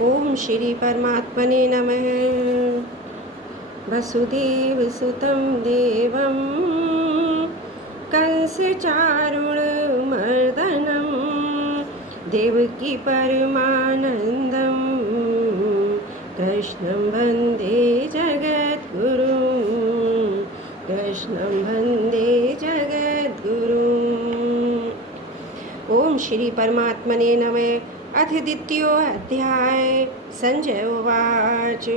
ओम श्री परमात्मने नमः। वसुदेवसुतं देवं कंसचारुणमर्दनं देवकी परमानन्दं कृष्णं वन्दे जगद्गुरुं कृष्णं वन्दे जगद्गुरुम्। ओम श्री परमात्मने नमः। अथ द्वितीयोऽध्याय। संजय उवाच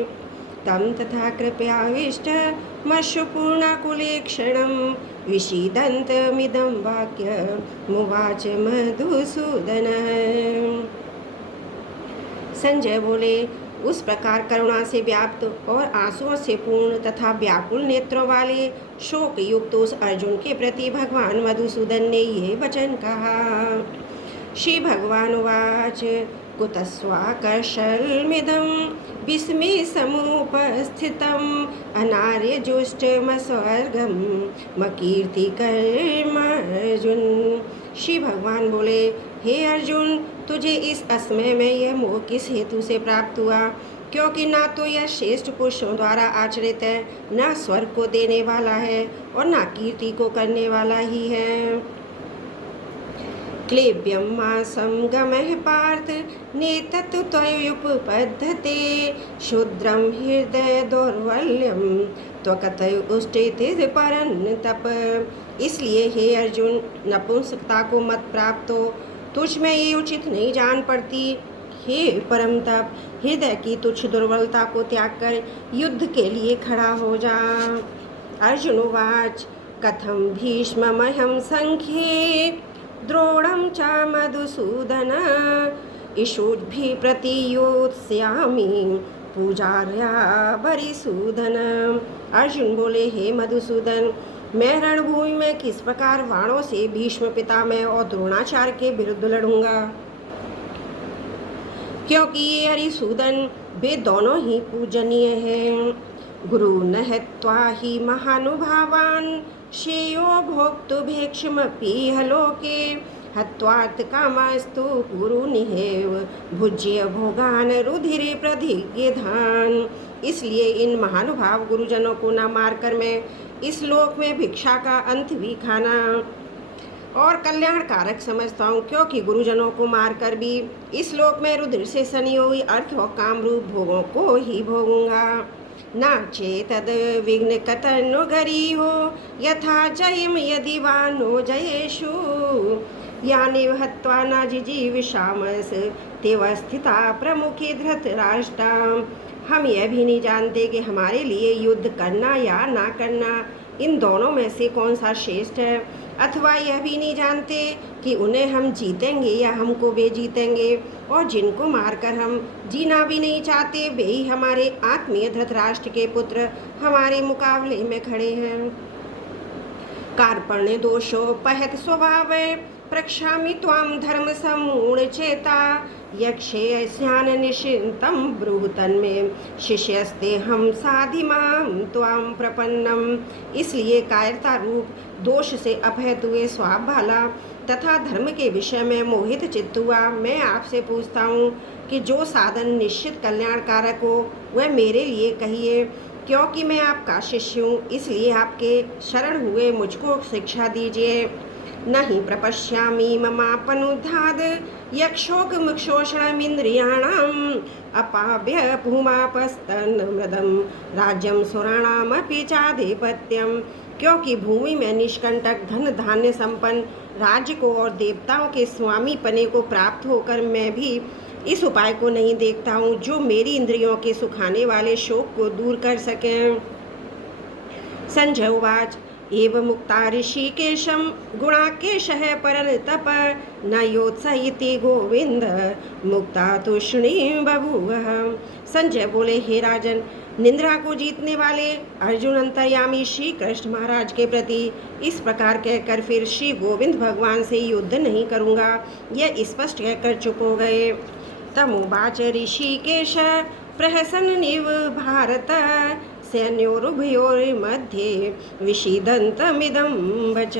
तं तथा कृपयाविष्टमश्रुपूर्णाकुलेक्षणं विषीदन्तमिदं वाक्यमुवाच मधुसूदनः। संजय बोले, उस प्रकार करुणा से व्याप्त और आंसुओं से पूर्ण तथा व्याकुल नेत्रों वाले शोक युक्त उस अर्जुन के प्रति भगवान मधुसूदन ने ये वचन कहा। श्री भगवान उवाच कुतस्वाकर्षलमिदं विस्मय समुपस्थितम् अनार्यजुष्टमस्वर्गं मकीर्तिकर्म अर्जुन। श्री भगवान बोले, हे अर्जुन, तुझे इस असमय में यह मोह किस हेतु से प्राप्त हुआ? क्योंकि ना तो यह श्रेष्ठ पुरुषों द्वारा आचरित है, न स्वर्ग को देने वाला है और न कीर्ति को करने वाला ही है। क्लेव्यं मासं गमः पार्थ नेतत् त्वयुपपद्यते क्षुद्रं हृदय दौर्बल्यं त्वकतय उष्टेति परन्तप। इसलिए हे अर्जुन, नपुंसकता को मत प्राप्त हो, तुझ में ये उचित नहीं जान पड़ती। हे परम तप, हृदय की तुच्छ दुर्बलता को त्याग कर युद्ध के लिए खड़ा हो जा। अर्जुन उवाच कथं भीष्ममहं संख्ये द्रोणं च मधुसूदन ईशुद्भिः प्रतियोत्स्यामि पूजार्या बरिसूदन। अर्जुन बोले, हे मधुसूदन, मैं रणभूमि में किस प्रकार बाणों से भीष्म पितामह और द्रोणाचार्य के विरुद्ध लड़ूंगा? क्योंकि ये हरिसूदन वे दोनों ही पूजनीय हैं। गुरु न हत्वा ही महानुभावान् श्रेयो भोक्तुभेक्षमपि लोके हत्वार्थ कामस्तु गुरुनिहेव भुज्य भोगान रुधिरे प्रधिज्ञधान। इसलिए इन महानुभाव गुरुजनों को न मारकर मैं इस लोक में भिक्षा का अंत भी खाना और कल्याणकारक समझता हूँ, क्योंकि गुरुजनों को मारकर भी इस लोक में रुधिर से सनी हुई अर्थ और कामरूप भोगों को ही भोगूंगा। न चेतद विघ्न कतनुगरी हो यथा जयम यदि वानो जयेषु यानेव हत्वा न जिजीविषामस तेवस्थिता प्रमुखे धृतराष्ट्रा। हम यह भी नहीं जानते कि हमारे लिए युद्ध करना या ना करना, इन दोनों में से कौन सा श्रेष्ठ है, अथवा यह भी नहीं जानते कि उन्हें हम जीतेंगे या हमको वे जीतेंगे। और जिनको मारकर हम जीना भी नहीं चाहते, वे ही हमारे आत्मीय धृतराष्ट्र के पुत्र हमारे मुकाबले में खड़े हैं। कार्पण्य दोषोपहत स्वभाव प्रक्षामि त्वां धर्म समूढ़ चेता यक्षे स्यान निश्चिंतम ब्रूतन में शिष्यस्ते हम साधिमाम त्वां प्रपन्नम। इसलिए कायरता रूप दोष से अपहत हुए स्वाभ भाला तथा धर्म के विषय में मोहित चित्त हुआ मैं आपसे पूछता हूँ कि जो साधन निश्चित कल्याणकारक हो वह मेरे लिए कहिए। क्योंकि मैं आपका शिष्य हूँ, इसलिए आपके शरण हुए मुझको शिक्षा दीजिए। नहीं प्रपश्यामि ममापनुधाद यक्षोकमुक्षोषणमिन्द्रियाणाम् अपाभ्य भूमापस्तन्मृदं राज्यं सुराणामपि चाधिपत्यम। क्योंकि भूमि में निष्कंटक धन धान्य संपन्न राज्य को और देवताओं के स्वामी पने को प्राप्त होकर मैं भी इस उपाय को नहीं देखता हूँ जो मेरी इंद्रियों के सुखाने वाले शोक को दूर कर सके। संजय उवाच एव मुक्ता ऋषिकेशं गुणाकेशः परन्तप न योत्सयति गोविंद मुक्ता तूष्णीं बभूवः। संजय बोले, हे राजन, निंद्रा को जीतने वाले अर्जुन अंतर्यामी श्री कृष्ण महाराज के प्रति इस प्रकार कहकर फिर श्री गोविंद भगवान से युद्ध नहीं करूँगा, यह स्पष्ट कहकर चुप हो गए। तमुवाच ऋषिकेश प्रहसन्निव भारत सैन्योरुभयोर्मध्ये विषीदन्तमिदं वच।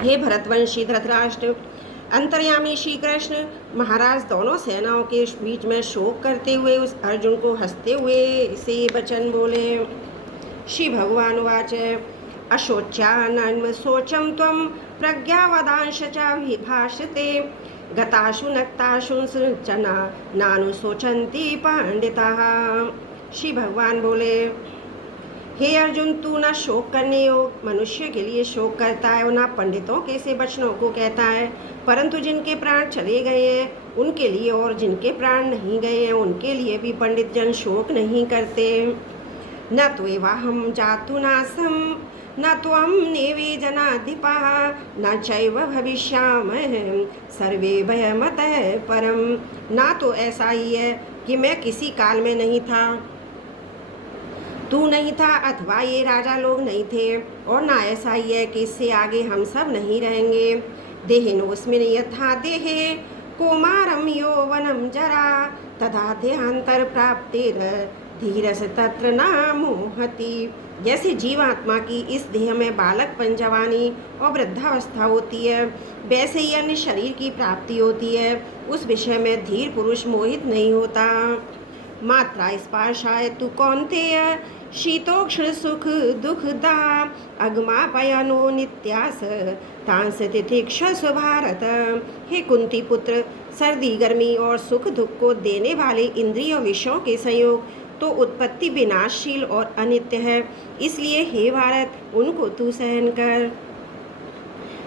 हे भरतवंशी धृतराष्ट्र, अंतर्यामी श्री कृष्ण महाराज दोनों सेनाओं के बीच में शोक करते हुए उस अर्जुन को हंसते हुए से वचन बोले। श्री भगवान उवाच अशोच्यानन्म शोचं त्वं प्रज्ञावदांश च विभाषते गताशु नक्ताशु च नानुशोचन्ति पंडिताः। श्री भगवान बोले, हे अर्जुन, तू ना शोक करने योग मनुष्य के लिए शोक करता है और ना पंडितों के से वचनों को कहता है, परंतु जिनके प्राण चले गए हैं उनके लिए और जिनके प्राण नहीं गए हैं उनके लिए भी पंडित जन शोक नहीं करते। न त्वेवाहं जातु नासं न त्वं नेवे जनाधिपः न चैव भविष्यामः सर्वे भयमतः परम। ना तो ऐसा ही है कि मैं किसी काल में नहीं था, तू नहीं था, अथवा ये राजा लोग नहीं थे, और ना ऐसा ही है कि इससे आगे हम सब नहीं रहेंगे। देहिनोऽस्मिन् यथा देहे कौमारं यौवनं जरा तथा देहांतर प्राप्तिर धीरस तत्र न मोहति। जैसे जीवात्मा की इस देह में बालकपन, जवानी और वृद्धावस्था होती है, वैसे ही अन्य शरीर की प्राप्ति होती है, उस विषय में धीर पुरुष मोहित नहीं होता। मात्रा स्पर्शाय तु कौन्तेय शीतोष्ण सुख दुखदा अगमापयनो नित्यास तांस तितिक्षस भारत। हे कुंती पुत्र, सर्दी गर्मी और सुख दुख को देने वाले इंद्रिय विषयों के संयोग तो उत्पत्ति विनाशशील और अनित्य है, इसलिए हे भारत उनको तू सहन कर।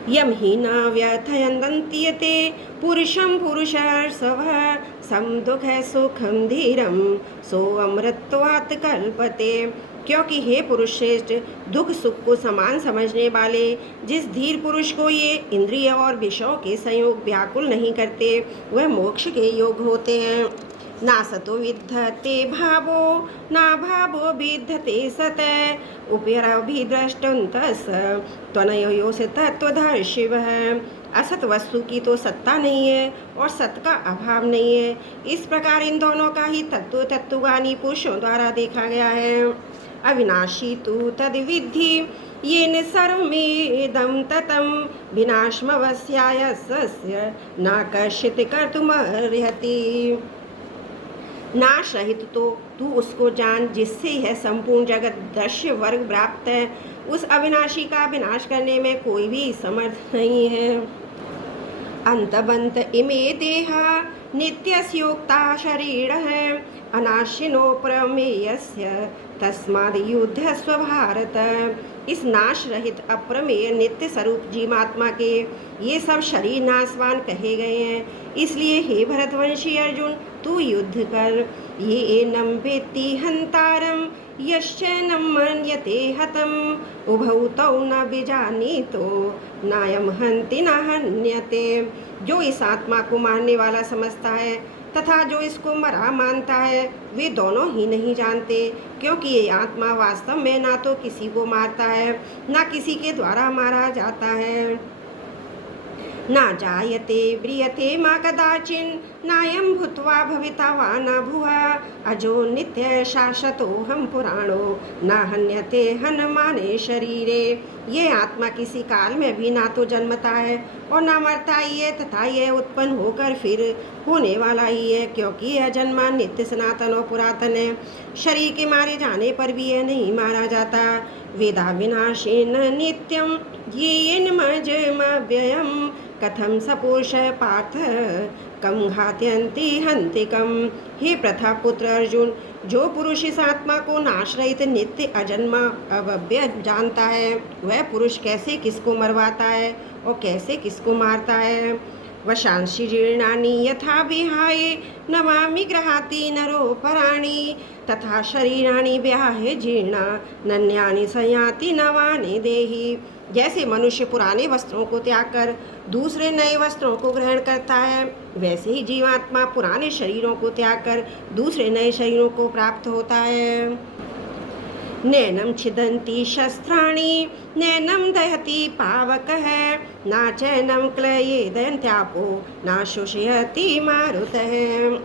यम ही न व्यथयन्त्यते पुरुषं पुरुषर्षभः सम दुख सुखम धीरम सो अमृतत्वात् कल्पते। क्योंकि हे पुरुष श्रेष्ठ, दुख सुख को समान समझने वाले जिस धीर पुरुष को ये इंद्रिय और विषयों के संयोग व्याकुल नहीं करते वह मोक्ष के योग होते हैं। ना सतो विद्धते भावो ना भावो विद्धते सत उपरभिद्रष्टुन्तस त्वनयोस तत्त्वदर्शिवः। असत वस्तु की तो सत्ता नहीं है और सत का अभाव नहीं है, इस प्रकार इन दोनों का ही तत्वज्ञानी पुरुषों द्वारा देखा गया है। अविनाशी तु तद विद्धि येन सर्वमेदं ततं विनाशमवस्यायस्य न कश्चित् कर्तुमर्हति। नाश रहित तो तू उसको जान जिससे यह संपूर्ण जगत दृश्य वर्ग प्राप्त है, उस अविनाशी का विनाश करने में कोई भी समर्थ नहीं है। अंतबंत इमे देहा नित्यस्योक्ता शरीर है अनाशिनो प्रमेयस्य तस्माद् युद्धस्व भारत। इस नाश रहित अप्रमेय नित्य स्वरूप जीवात्मा के ये सब शरीर नाशवान कहे गए हैं, इसलिए हे भरतवंशी अर्जुन तू युद्ध कर। ये एनं वेत्ति हंतारं यश्चैनं मन्यते हतम् उभौ तौ न विजानीतो नायं हन्ति न हन्यते। जो इस आत्मा को मारने वाला समझता है तथा जो इसको मरा मानता है वे दोनों ही नहीं जानते, क्योंकि ये आत्मा वास्तव में ना तो किसी को मारता है ना किसी के द्वारा मारा जाता है। ना जायते व्रियते मा कदाचिन नायं भूत्वा भविता वा न भुवा अजो नित्य शाश्वतोऽहं पुराणो न हन्यते हनमाने शरीरे। ये आत्मा किसी काल में भी ना तो जन्मता है और ना मरता ही है तथा यह उत्पन्न होकर फिर होने वाला ही है, क्योंकि यह जन्मा नित्य सनातन और पुरातन है। शरीर के मारे जाने पर भी यह नहीं मारा जाता। वेदा विनाशेन नित्यं येनमजमव्ययम् कथम सपुरुष पार्थ कम घातयन्ति हन्ति कम। हे प्रथा पुत्र अर्जुन, जो पुरुष इस आत्मा को नाश रहित नित्य अजन्मा अव्यय जानता है वह पुरुष कैसे किसको मरवाता है और कैसे किसको मारता है। वशांसि जीर्णानि यथा विहाय नमामि गृहाति नरोपराणि तथा शरीराणि व्याहे जीर्णा नन्यानि संयाति नवानि देहि। जैसे मनुष्य पुराने वस्त्रों को त्याग कर दूसरे नए वस्त्रों को ग्रहण करता है, वैसे ही जीवात्मा पुराने शरीरों को त्याग कर दूसरे नए शरीरों को प्राप्त होता है। नैनम छिदन्ति शस्त्राणि नैनम दहति पावकः ना चैनम क्लयेदन्त्यापो ना शोषयति मारुतः।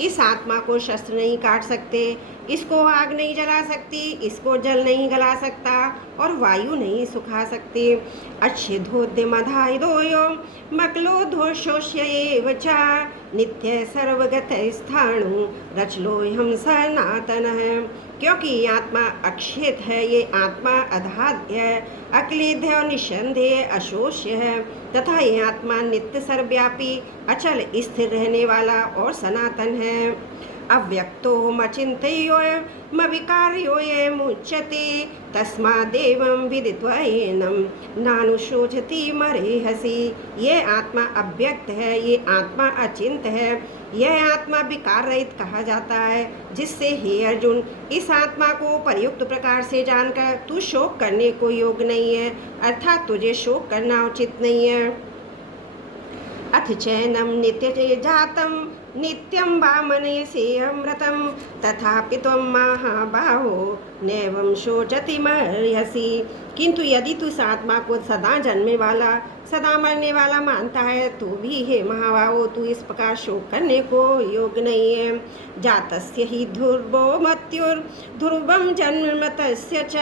इस आत्मा को शस्त्र नहीं काट सकते, इसको आग नहीं जला सकती, इसको जल नहीं गला सकता और वायु नहीं सुखा सकती। अच्छिधोद्यमधायोयो मकलोधोषोष्य एव च नित्य सर्वगत स्थाणु रचलोऽयं सनातनः। क्योंकि ये आत्मा अक्षित है, ये आत्मा अधाद्य है, अक्लेद्य और निस्संदेह अशोष्य है तथा ये आत्मा नित्य सर्वव्यापी अचल स्थिर रहने वाला और सनातन है। अव्यक्तोऽमचिन्तयोऽयमविकार्योऽयमुच्यते तस्मादेवं विदित्वैनं नानुशोचति मरेहसि। ये आत्मा अव्यक्त है, ये आत्मा अचिंत्य है, यह आत्मा विकार रहित कहा जाता है, जिससे हे अर्जुन इस आत्मा को पर्युक्त प्रकार से जानकर तू शोक करने को योग्य नहीं है, अर्थात तुझे शोक करना उचित नहीं है। अथ चैनम नित्य जातम नित्यं वा मनयसे अमृतं तथापि त्वं महाबाहो नैवं शोचति मर्यसि। किंतु यदि तू इस आत्मा को सदा जन्मे वाला सदा मरने वाला मानता है तो भी हे महाबाहो तू इस प्रकार शोक करने को योग्य नहीं है। जातस्य हि ध्रुवो मत्युर्ध्रुवं जन्मतस्य च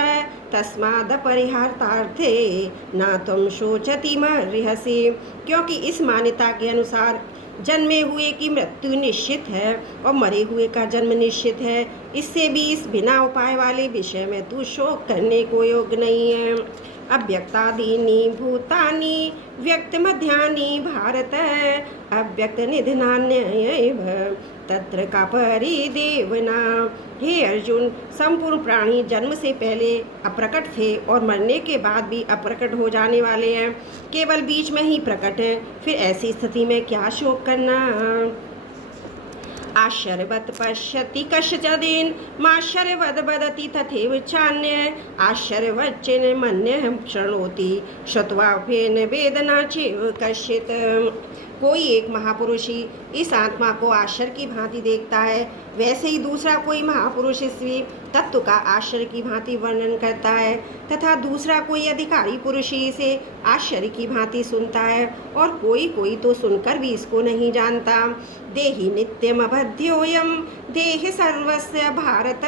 तस्मादपरिहार्तार्थे न त्वं शोचति मर्यसि। क्योंकि इस मान्यता के अनुसार जन्मे हुए की मृत्यु निश्चित है और मरे हुए का जन्म निश्चित है, इससे भी इस बिना उपाय वाले विषय में तू शोक करने को योग्य नहीं है। अव्यक्तादीनि भूतानि व्यक्तमध्यानि भारत अव्यक्त निधनान्यैव तत्र का परिदेवना। हे अर्जुन, संपूर्ण प्राणी जन्म से पहले अप्रकट थे और मरने के बाद भी अप्रकट हो जाने वाले हैं, केवल बीच में ही प्रकट है। फिर ऐसी स्थिति में क्या शोक करना। आश्चर्यवत् पश्यति कश्चिदेन माश्चर्यवद् वदति तथैव चान्य आश्चर्यवच्चन मन्यः शृणोति श्रुत्वाप्येन वेदना चैव कश्चित्। कोई एक महापुरुष ही इस आत्मा को आश्चर्य की भांति देखता है, वैसे ही दूसरा कोई महापुरुष इस तत्व का आश्चर्य की भांति वर्णन करता है तथा दूसरा कोई अधिकारी पुरुष ही इसे आश्चर्य की भांति सुनता है और कोई कोई तो सुनकर भी इसको नहीं जानता। देहि नित्यम अबध्योऽयं देहि सर्वस्य भारत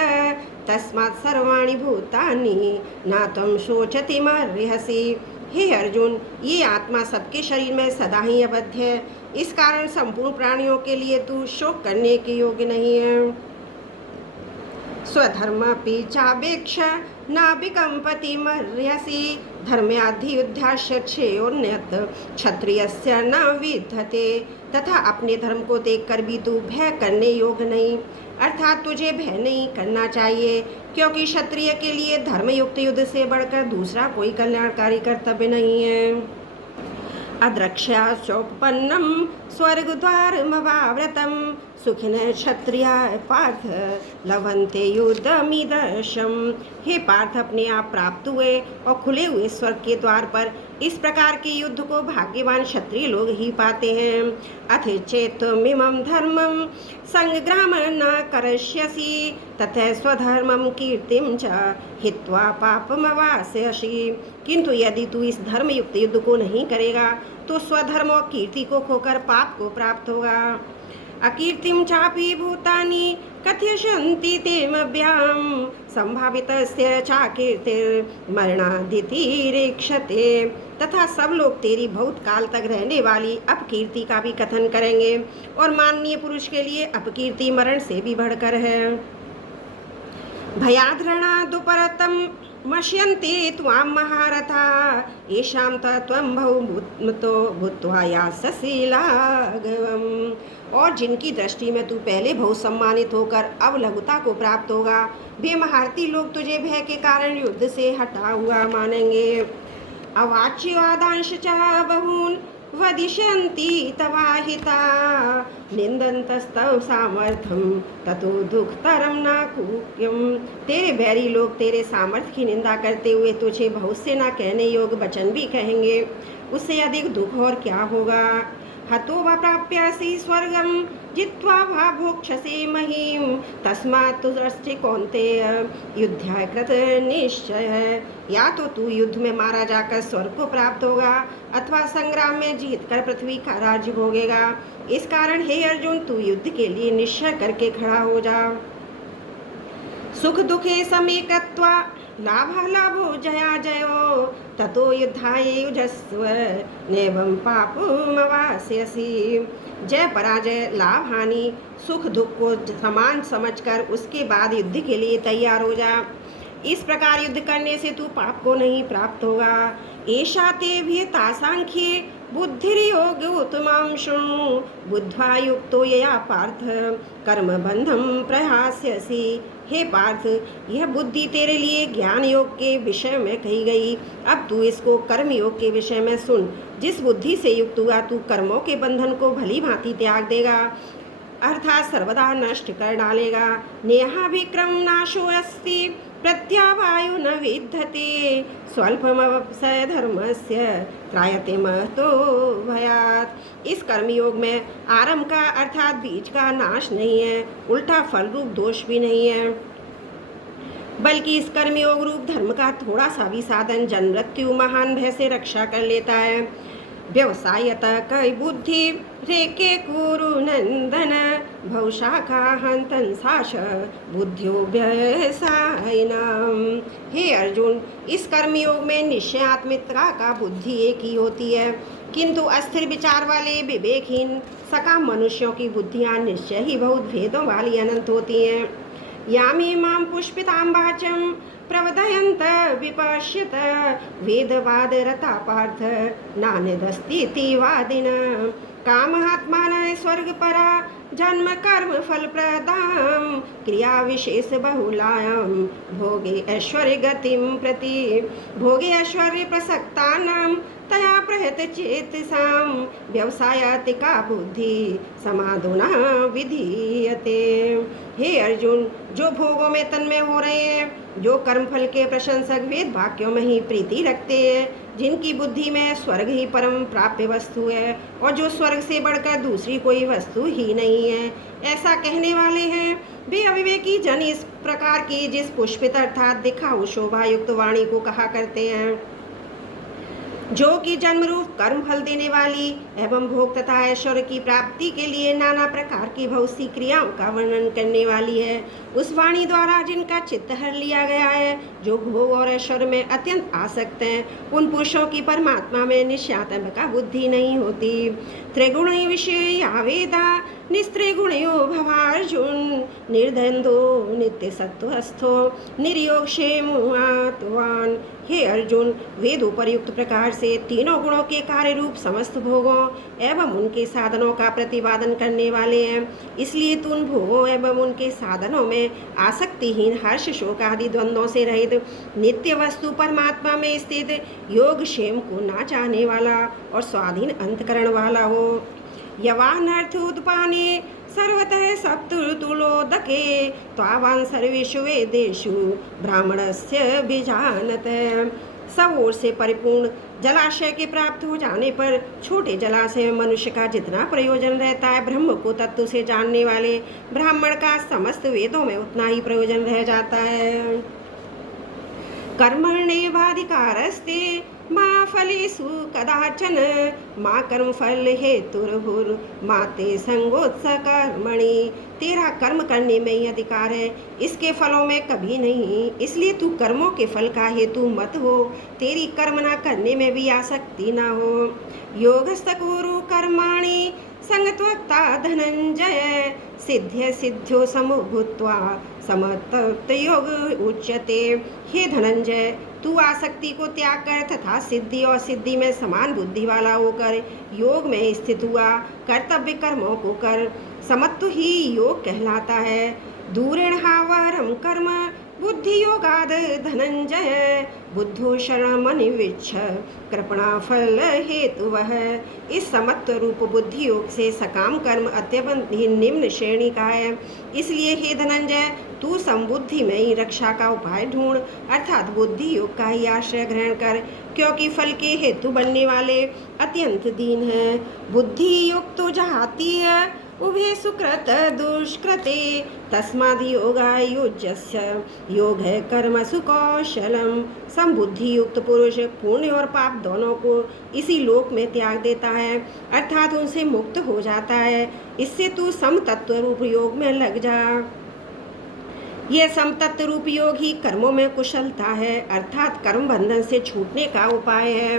तस्मात् सर्वाणि भूतानि न त्वं शोचति मर्यसि। हे अर्जुन, ये आत्मा सबके शरीर में सदा ही अबद्ध है, इस कारण संपूर्ण प्राणियों के लिए तू शोक करने के योग्य नहीं है। स्वधर्मपि चावेक्ष न विकम्पति मर्यसि धर्म्याधियुद्धाश्चेयोन्यत् क्षत्रियस्य न विद्यते। तथा अपने धर्म को देखकर भी तू भय करने योग्य नहीं, अर्थात तुझे भय नहीं करना चाहिए, क्योंकि क्षत्रिय के लिए धर्मयुक्त युद्ध से बढ़कर दूसरा कोई कल्याणकारी कर्तव्य नहीं है। अद्रक्ष्या चोपन्नम स्वर्गद्वारमवावृतं सुखिनः क्षत्रियाः पार्थ लभन्ते युद्धमिदर्शम। हे पार्थ, अपने आप प्राप्त हुए और खुले हुए स्वर्ग के द्वार पर इस प्रकार के युद्ध को भाग्यवान क्षत्रिय लोग ही पाते हैं। अथ चेत्त्वमिमं धर्मं संग्राम न करिष्यसि तथा स्वधर्मं कीर्तिं च हित्वा पापमवास्यसि। किंतु यदि तू इस धर्मयुक्त युद्ध को नहीं करेगा तो स्वधर्म और कीर्ति को खोकर पाप को प्राप्त होगा। अकीर्तिं चापि भूतानि कथयन्ति तेमभ्यां संभावितस्य चाकीर्तिर्मरणादितिरीक्षते। तथा सब लोग तेरी बहुत काल तक रहने वाली अपकीर्ति का भी कथन करेंगे और माननीय पुरुष के लिए अपकीर्ति मरण से भी बढ़कर है। भयाद्रणादुपरतं मश्यन्ते त्वां महारथा येषां त्वं बहुमतो भूत्वा यास्यसि लाघवम्। और जिनकी दृष्टि में तू पहले बहुत सम्मानित होकर अब लघुता को प्राप्त होगा, वे महारथी लोग तुझे भय के कारण युद्ध से हटा हुआ मानेंगे। अवाच्यवादांश च बहून् वदिष्यन्ति तवाहिता निंदन्तस्तव सामर्थ्यं ततो दुःखतरं न कुप्यम्। तेरे बैरी लोग तेरे सामर्थ्य की निंदा करते हुए तुझे बहुत से न कहने योग्य वचन भी कहेंगे, उससे अधिक दुख और क्या होगा। हतो वा प्राप्यसि स्वर्गं जित्वा वा भोक्ष्यसि महीं तस्मात् तुष्टि कौन्तेय युद्धाय कृत निश्चय। या तो तू युद्ध में मारा जाकर स्वर्ग को प्राप्त होगा अथवा संग्राम में जीतकर पृथ्वी का राज्य भोगेगा। इस कारण हे अर्जुन, तू युद्ध के लिए निश्चय करके खड़ा हो जा। सुख दुखे समेकत्वा लाभालाभो जया जयो ततो युद्धाय युजस्व नैवं पापमवास्यसि। जय पराजय, लाभ हानि, सुख दुख को समान समझकर उसके बाद युद्ध के लिए तैयार हो जा। इस प्रकार युद्ध करने से तू पाप को नहीं प्राप्त होगा। एषा ते विहिता सांख्ये बुद्धिर्योग उत्तमं शृणु बुद्ध्वा युक्तो यया पार्थ कर्म बंधम प्रयास्यसि। हे पार्थ, यह बुद्धि तेरे लिए ज्ञान योग के विषय में कही गई। अब तू इसको कर्म योग के विषय में सुन। जिस बुद्धि से युक्त हुआ तू कर्मों के बंधन को भली भांति त्याग देगा, अर्थात सर्वदा नष्ट कर डालेगा। नेहाभिक्रम नाशो अस्ति प्रत्यावायु न विद्यते स्वल्पमवप्स्य धर्मस्य त्रायते महतो भयात्। इस कर्मयोग में आरंभ का अर्थात बीज का नाश नहीं है, उल्टा फल रूप दोष भी नहीं है, बल्कि इस कर्मयोग रूप धर्म का थोड़ा सा भी साधन जन्म मृत्यु महान भय से रक्षा कर लेता है। व्यवसायत कई बुद्धि रेके कुरु नंदन भवशाखा हंतन साश बुद्धियो व्यवसायिनाम। हे अर्जुन, इस कर्मयोग में निश्चयात्मिका का बुद्धि एक ही होती है, किंतु अस्थिर विचार वाले विवेकहीन सकाम मनुष्यों की बुद्धियां निश्चय ही बहुत भेदों वाली अनंत होती हैं। यामी माम पुष्पितां वाचम प्रवदयन्त विपश्यत वेदवाद रता पार्थ नान्यदस्तीति वादिन कामात्मान स्वर्ग परा जन्म कर्म फल प्रदाम क्रिया विशेष बहुलायाम भोगे ऐश्वर्य गतिम प्रति भोगे ऐश्वर्य प्रसक्तानाम तया प्रहत चेतसाम व्यवसायतिका बुद्धि समाधुना विधीयते। हे अर्जुन, जो भोगों में तन्मय हो रहे हैं, जो कर्मफल के प्रशंसक वेद वाक्यों में ही प्रीति रखते हैं, जिनकी बुद्धि में स्वर्ग ही परम प्राप्य वस्तु है और जो स्वर्ग से बढ़कर दूसरी कोई वस्तु ही नहीं है, ऐसा कहने वाले हैं, वे अविवेकी जन इस प्रकार की जिस पुष्पित अर्थात दिखाऊ शोभा युक्त वाणी को कहा करते हैं, जो कि जन्म रूप कर्म फल देने वाली एवं भोग तथा ऐश्वर्य की प्राप्ति के लिए नाना प्रकार की बहुत सी क्रियाओं का वर्णन करने वाली है। उस वाणी द्वारा जिनका चित्त हर लिया गया है, जो भोग और ऐश्वर्य में अत्यंत आसक्त हैं, उन पुरुषों की परमात्मा में निश्चयात्मिका बुद्धि नहीं होती। त्रिगुण विषय वेदा निस्त्रिगुणयो भवार्जुन निर्धंधो नित्य सत्वस्थो निर्योग क्षेमुआत्वान। हे अर्जुन, वेद उपर्युक्त प्रकार से तीनों गुणों के कार्य रूप समस्त भोगों एवं उनके साधनों का प्रतिपादन करने वाले हैं, इसलिए तू उन भोगों एवं उनके साधनों में आसक्तिहीन हर्ष शोक आदि द्वंद्वों से रहित नित्य वस्तु परमात्मा में स्थित योग क्षेम को ना चाहने वाला और स्वाधीन अंतकरण वाला हो। यवानर्थ उत्पाने सर्वतः सप्तुलोदके त्वावान सर्वेषु वेदेषु ब्राह्मणस्य बीजानतः। सब ओर से परिपूर्ण जलाशय के प्राप्त हो जाने पर छोटे जलाशय में मनुष्य का जितना प्रयोजन रहता है, ब्रह्म को तत्व से जानने वाले ब्राह्मण का समस्त वेदों में उतना ही प्रयोजन रह जाता है। कर्मण्येवाधिकारस्ते मा फलेषु कदाचन मा कर्मफल हेतुर्भुर्मा ते संगोत्सकर्मणि। तेरा कर्म करने में ही अधिकार है, इसके फलों में कभी नहीं, इसलिए तू कर्मों के फल का हेतु मत हो, तेरी कर्म न करने में भी आसक्ति न हो। योगस्थ कुरु कर्माणि संगत्वक्ता धनंजय सिद्ध्य सिद्ध्यो समुभूत्वा समत्त योग उच्यते। हे धनंजय, तू आसक्ति को त्याग कर तथा सिद्धि और सिद्धि में समान बुद्धि वाला होकर योग में स्थित हुआ कर्तव्य कर्मों को कर, समत्व ही योग कहलाता है। दूरेण हावरम कर्म बुद्धि योगाद धनंजय बुद्धो शरणमनिविच्छ कृपणा फल हेतु वह। इस समत्व रूप बुद्धि योग से सकाम कर्म अत्यंत ही निम्न श्रेणी का है, इसलिए हे धनंजय, तू समबुद्धि में ही रक्षा का उपाय ढूंढ, अर्थात बुद्धि योग का ही आश्रय ग्रहण कर, क्योंकि फल के हेतु बनने वाले अत्यंत दीन है। बुद्धि योग तो जहाती है उभे सुकृत दुष्कृते तस्माद् योगायुज्यस्य योग है कर्म सुकौशलम। समबुद्धि युक्त पुरुष पुण्य और पाप दोनों को इसी लोक में त्याग देता है, अर्थात उनसे मुक्त हो जाता है। इससे तू सम तत्व रूप योग में लग जा। यह समतत्व रूप योग ही कर्मों में कुशलता है, अर्थात कर्म बंधन से छूटने का उपाय है।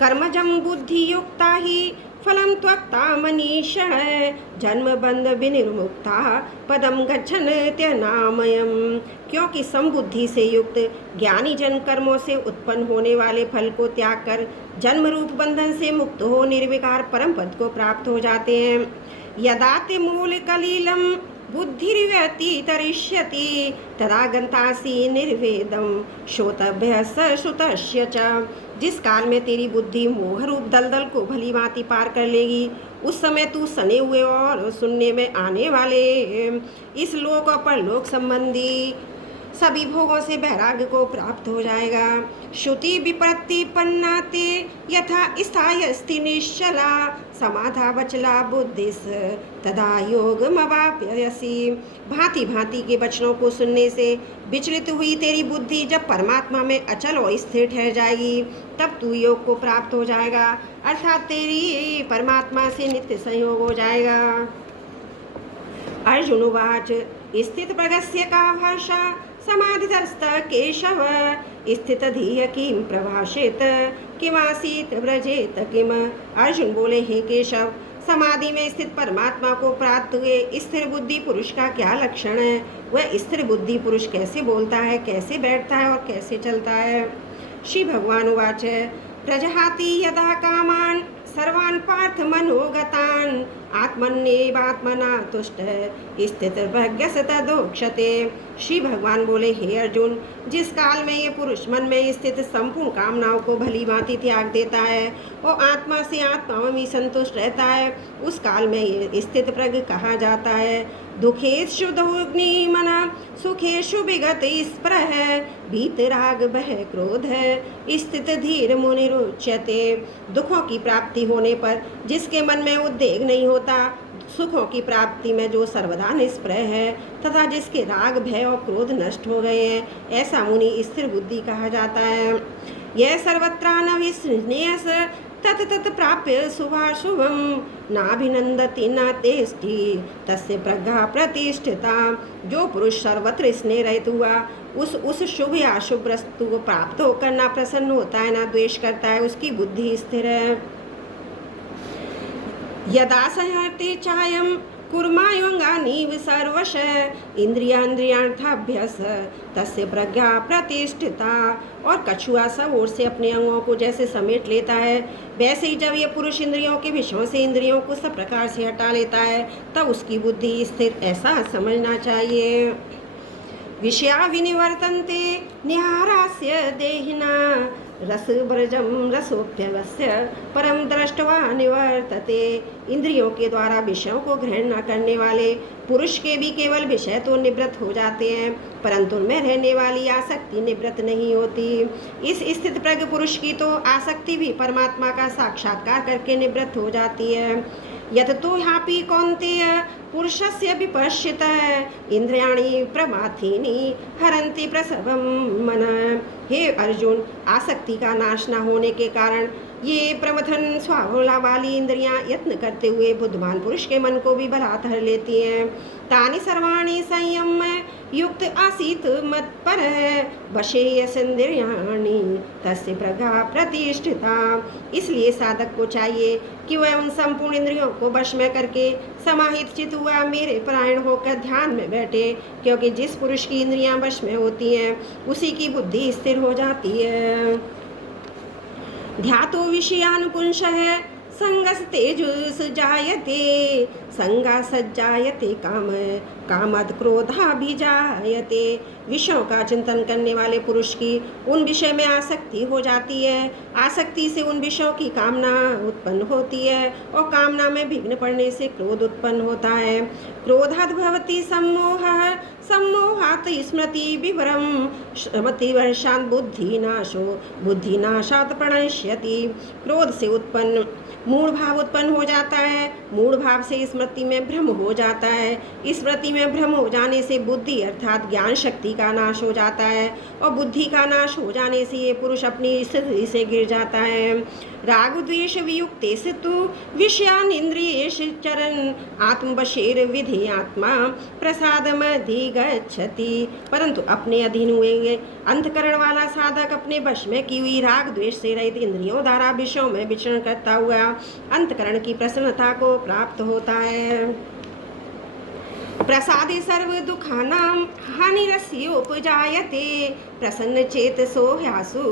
कर्मजम बुद्धि युक्ता ही फलम त्वक्ता मनीषण जन्म बंध विनिर्मुक्ता पदम गच्छन त्यनामयम। क्योंकि समबुद्धि से युक्त ज्ञानी जन कर्मों से उत्पन्न होने वाले फल को त्याग कर जन्म रूप बंधन से मुक्त हो निर्विकार परम पद को प्राप्त हो जाते हैं। यदा ते मूल कलीलम बुद्धिर्व्यतितरिष्यति तदा गन्तासि निर्वेदम श्रोतभ्य श्रुतस्य च। जिस काल में तेरी बुद्धि मोह रूप दलदल को भली भांति पार कर लेगी, उस समय तू सने हुए और सुनने में आने वाले इस लोक और परलोक संबंधी सभी भोगों से वैराग्य को प्राप्त हो जाएगा। श्रुति विप्रतिपन्नाते यथा स्थायस्ति निश्चला समाधा वचला बुद्धिस तदा योगमवाप्यसि। भांति भांति के वचनों को सुनने से विचलित हुई तेरी बुद्धि जब परमात्मा में अचल और स्थिर ठहर जाएगी, तब तू योग को प्राप्त हो जाएगा, अर्थात तेरी परमात्मा से नित्य संयोग हो जाएगा। अर्जुन उवाच स्थित प्रगस्य का भाषा समाधितस्त केशव स्थित धीय किम प्रभाषेत किमासीत व्रजेत किम। अर्जुन बोले, हे केशव, समाधि में स्थित परमात्मा को प्राप्त हुए स्थिर बुद्धि पुरुष का क्या लक्षण है? वह स्थिर बुद्धि पुरुष कैसे बोलता है, कैसे बैठता है और कैसे चलता है? श्री भगवान उवाच प्रजहाति यदा कामान सर्वान् पार्थ मनोगतान् आत्मन्येवात्मना तुष्ट स्थित प्रज्ञस तदोक्षते। श्री भगवान बोले, हे अर्जुन, जिस काल में ये पुरुष मन में स्थित संपूर्ण कामनाओं को भली भांति त्याग देता है और आत्मा से आत्मा में संतुष्ट रहता है, उस काल में ये स्थित प्रज्ञ कहा जाता है। दुखेषु दोग्नि मना सुखेषु विगत स्पृह भीतराग भय क्रोध स्थित धीर मुनिरुच्यते। दुखों की प्राप्ति होने पर जिसके मन में उद्वेग नहीं होता, सुखों की प्राप्ति में जो सर्वदा निष्प्रह है तथा जिसके राग भय और क्रोध नष्ट हो गए हैं, ऐसा मुनि स्थिर बुद्धि कहा जाता है। यह सर्वत्रानविस्नेयस तत तत प्राप्य शुभाशुभम नाभिनंदति न तेष्टि तस्य प्रज्ञा प्रतिष्ठिता। जो पुरुष सर्वत्र स्नेह रहित हुआ, उस शुभ या अशुभ वस्तु को प्राप्त होकर ना प्रसन्न होता है, ना द्वेष करता है, उसकी बुद्धि स्थिर है। यदा संहरते चायम कुर्मायुंगानीव सर्वश इंद्रियार्थाभ्यस तस्य प्रज्ञा प्रतिष्ठिता। और कछुआ सब ओर से अपने अंगों को जैसे समेट लेता है, वैसे ही जब यह पुरुष इंद्रियों के विषयों से इंद्रियों को सब प्रकार से हटा लेता है, तब उसकी बुद्धि स्थिर, ऐसा समझना चाहिए। विषया विनिवर्तन्ते निहारास्य देहिना रसब्रजम रसोप्यवस्य परम दृष्टवा निवर्तते। इंद्रियों के द्वारा विषयों को ग्रहण न करने वाले पुरुष के भी केवल विषय तो निवृत्त हो जाते हैं, परंतु उनमें रहने वाली आसक्ति निवृत्त नहीं होती। इस स्थित प्रज्ञ पुरुष की तो आसक्ति भी परमात्मा का साक्षात्कार करके निवृत्त हो जाती है। यत तो ह्यापि कौन्तेय पुरुषस्य विपश्यतः इंद्रियाणि प्रमाथीनि हरन्ति प्रसवम मन। हे अर्जुन, आसक्ति का नाश न होने के कारण ये प्रमथन स्वावला वाली इंद्रियां यत्न करते हुए बुद्धिमान पुरुष के मन को भी बलात् हर लेती हैं। तानि सर्वाणि संयम युक्त आसीत मत्पर वशे यस्न्द्रियाणि तस्य प्रज्ञा प्रतिष्ठिता। इसलिए साधक को चाहिए कि वह उन संपूर्ण इंद्रियों को वश में करके समाहित चित हुआ मेरे परायण होकर ध्यान में बैठे, क्योंकि जिस पुरुष की इंद्रियां वश में होती हैं उसी की बुद्धि स्थिर हो जाती है। ध्यातो विषयानुपुंसः संगस तेजुस जायते संगा सज्जायते काम कामद क्रोधाभिजायते। विषयों का चिंतन करने वाले पुरुष की उन विषय में आसक्ति हो जाती है, आसक्ति से उन विषयों की कामना उत्पन्न होती है और कामना में विघ्न पड़ने से क्रोध उत्पन्न होता है। क्रोधाद् भवति सम्मोहः सम्मोहात् स्मृति विवरम स्मृतिवर्षात् बुद्धिनाशो बुद्धिनाशात् प्रणश्यति। क्रोध से उत्पन्न मूढ़ भाव उत्पन्न हो जाता है। मूढ़ भाव से स्मृति में भ्रम हो जाता है। स्मृति में भ्रम हो जाने से बुद्धि अर्थात ज्ञान शक्ति का नाश हो जाता है और बुद्धि का नाश हो जाने से ये पुरुष अपनी स्थिति से गिर जाता है। राग द्वेष वियुक्तेषु तु विषयान् इंद्रियेषु चरन् आत्मवशेर विधि आत्मा प्रसादमधिगच्छति। परंतु अपने अधीन हुए अंतकरण वाला साधक अपने वश में की हुई राग द्वेष से रहित इंद्रियों द्वारा विषयों में विचरण करता हुआ अंतकरण की प्रसन्नता को प्राप्त होता है। प्रसादे सर्व दुखानां हानिरस्योपजायते प्रसन्न चेतसो ह्यासु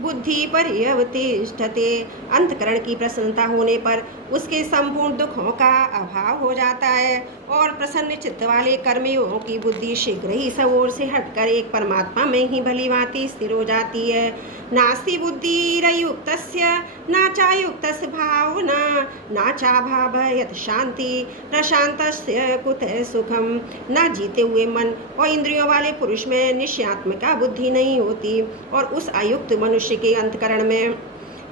बुद्धि पर्यवतिष्ठते। अंतकरण की प्रसन्नता होने पर उसके संपूर्ण दुखों का अभाव हो जाता है और प्रसन्न चित्त वाले कर्मियों की बुद्धि शीघ्र ही सब ओर से हटकर एक परमात्मा में ही भली भांति स्थिर हो जाती है। नास्ति बुद्धिरयुक्तस्य न चायुक्तस्य भावना न चाभावयत् शांति प्रशांतस्य कुतः सुखम। न जीते हुए मन और इंद्रियों वाले पुरुष में निश्चयात्मिका बुद्धि नहीं होती और उस अयुक्त मनुष्य के अंतकरण में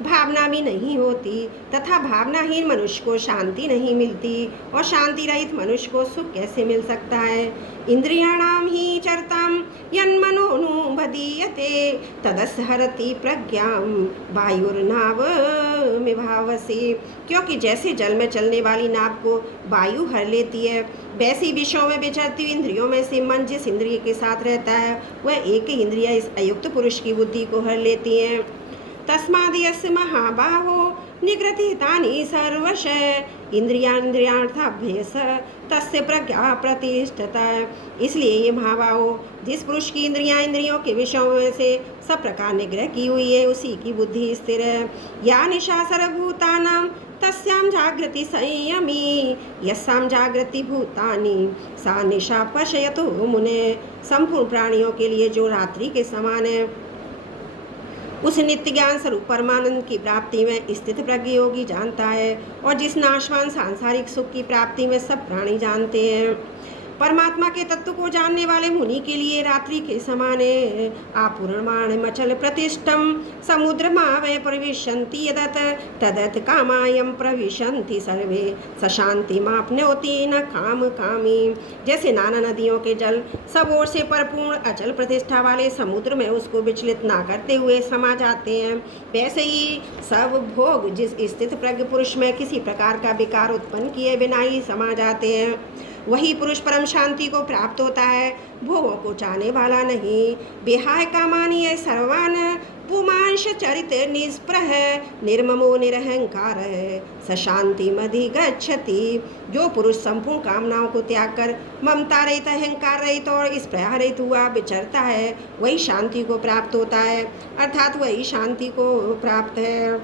भावना भी नहीं होती तथा भावनाहीन मनुष्य को शांति नहीं मिलती और शांति रहित मनुष्य को सुख कैसे मिल सकता है। इंद्रियाणाम ही चरताम यन्मनोनुबधीयते तदसहरति प्रज्ञां वायुर्नावमिभावसि। क्योंकि जैसे जल में चलने वाली नाव को वायु हर लेती है वैसी विषयों में विचरती हुई इंद्रियों में से मन जिस इंद्रिय के साथ रहता है वह एक ही इंद्रिय इस अयुक्त पुरुष की बुद्धि को हर लेती है। तस्माद्यस्य महाबाहो निगृहीतानि सर्वश इंद्रियार्थाभ्यस तस्य प्रज्ञा प्रतिष्ठता। इसलिए ये महाबाहो जिस पुरुष की इंद्रियों के विषयों में से सब प्रकार निग्रह की हुई है उसी की बुद्धि स्थिर है। या निशा सर्वभूतानां तस्यां जागृति संयमी यस्यां जागृति भूतानि सा निशा पश्यतो मुने। संपूर्ण प्राणियों के लिए जो रात्रि के समान है उस नित्य ज्ञान स्वरूप परमानंद की प्राप्ति में स्थित प्रज्ञ योगी जानता है और जिस नाशवान सांसारिक सुख की प्राप्ति में सब प्राणी जानते हैं। परमात्मा के तत्व को जानने वाले मुनि के लिए रात्रि के समान है। आपूर्णमाण मचल प्रतिष्ठम समुद्रमावय प्रविशन्ति यदत तदत कामायम प्रविशन्ति सर्वे सशांति मापनोति न काम कामी। जैसे नाना नदियों के जल सब ओर से परिपूर्ण अचल प्रतिष्ठा वाले समुद्र में उसको विचलित ना करते हुए समा जाते हैं वैसे ही सब भोग जिस स्थित प्रज्ञ पुरुष में किसी प्रकार का विकार उत्पन्न किए बिना ही समा जाते हैं वही पुरुष परम शांति को प्राप्त होता है। भोगों को चाहने वाला नहीं। विहाय कामानीय सर्वान पुमांश चरित निष्प्रह निर्ममो निरहंकार सशांति मधिगच्छति। जो पुरुष संपूर्ण कामनाओं को त्याग कर ममता रहित अहंकार रहित और इस प्रयाह रहित हुआ विचरता है वही शांति को प्राप्त होता है अर्थात वही शांति को प्राप्त है।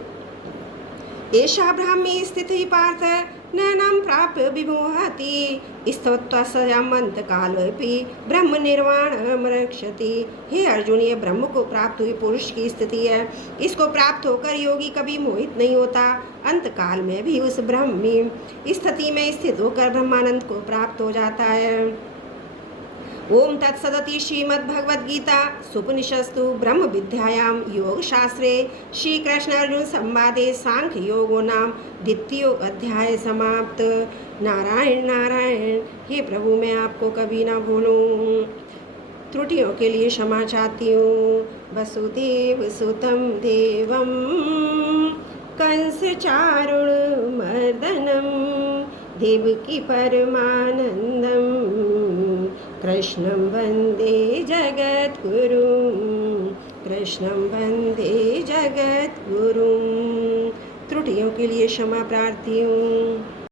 एषा ब्राह्मी स्थिति पार्थ नैनम प्राप्य विमोहति स्तोत्वसमंत कालोपि ब्रह्म निर्वाणम रक्षति। हे अर्जुन ये ब्रह्म को प्राप्त हुई पुरुष की स्थिति है। इसको प्राप्त होकर योगी कभी मोहित नहीं होता। अंत काल में भी उस ब्रह्मी स्थिति में स्थित होकर ब्रह्मानंद को प्राप्त हो जाता है। ओम तत्सदति श्रीमद्भगवद्गीता सुपनिषत्सु ब्रह्म विद्यायां योग शास्त्रे श्री कृष्ण अर्जुन संवादे सांख्य योगो नाम द्वितीयो अध्याय समाप्त। नारायण नारायण। हे प्रभु मैं आपको कभी ना भूलूं। त्रुटियों के लिए क्षमा चाहती हूँ। वसुदेव सुतम देवम कंस चारुण मर्दनम देवकी परमानंदम कृष्णं वंदे जगद्गुरुं कृष्णं वंदे जगद्गुरुं। त्रुटियों के लिए क्षमा प्रार्थी हूँ।